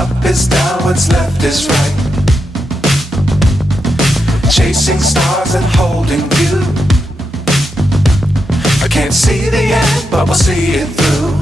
up is down, what's left is right. Chasing stars and holding you. I can't see the end, but we'll see it through.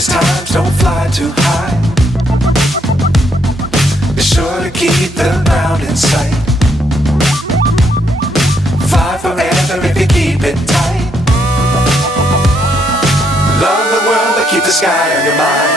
Times don't fly too high. Be sure to keep the ground in sight. Fly forever if you keep it tight. Love the world but keep the sky on your mind.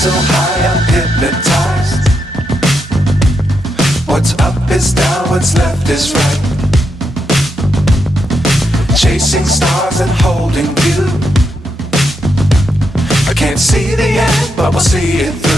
So high I'm hypnotized. What's up is down, what's left is right. Chasing stars and holding you. I can't see the end, but we'll see it through.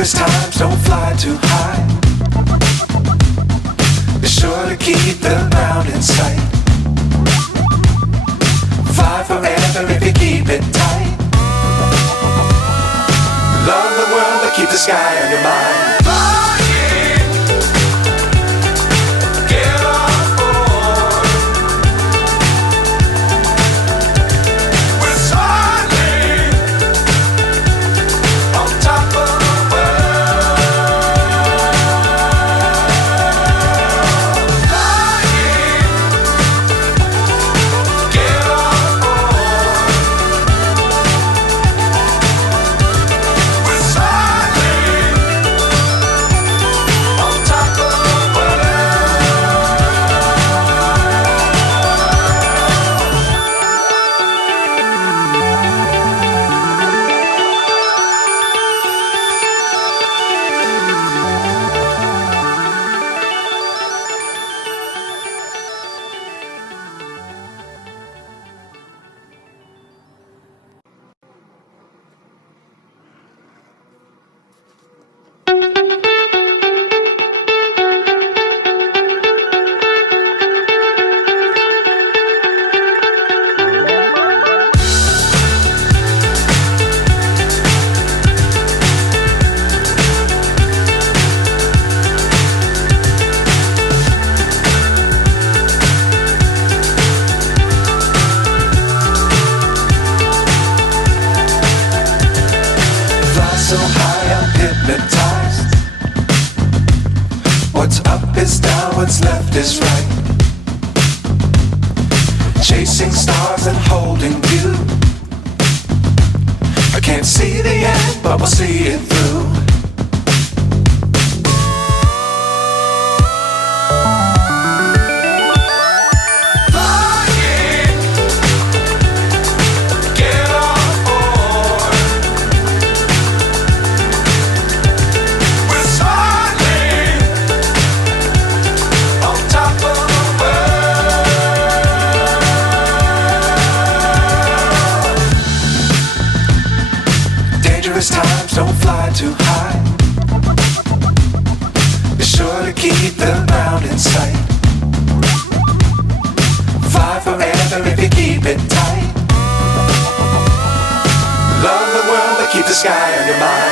Times don't fly too high. Be sure to keep the ground in sight. Fly forever if you keep it tight. Love the world but keep the sky on your mind. So high I'm hypnotized. What's up is down, what's left is right. Chasing stars and holding you. but we'll see it through. Times don't fly too high. Be sure to keep the ground in sight. Fly forever if you keep it tight. Love the world but keep the sky on your mind.